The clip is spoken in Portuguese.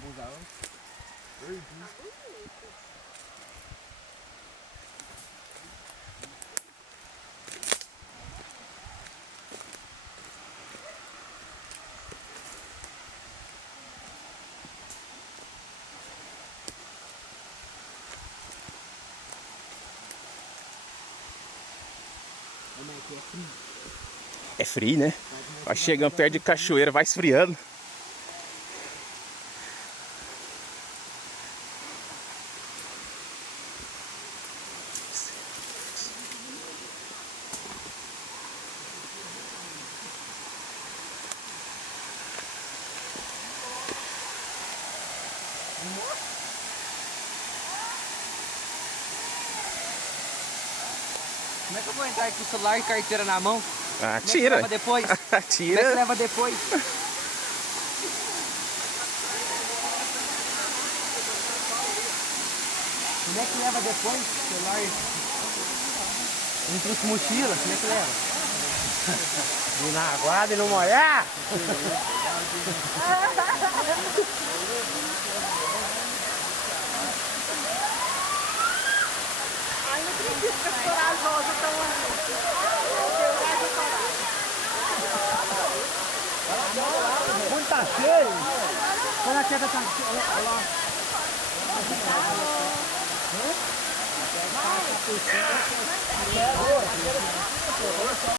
blusa antes. É frio, né? Vai chegando perto de cachoeira, vai esfriando. Como é que eu vou entrar aqui com o celular e carteira na mão? Ah, Como é que tira. leva depois? Como é que Tira. leva depois? Como é que leva depois? Celular. Não trouxe mochila, como é que leva? Ir na aguada e não molhar? Ai, não acredito que as corajosas estão ali. Quando tá cheio, quando a queda tá cheia,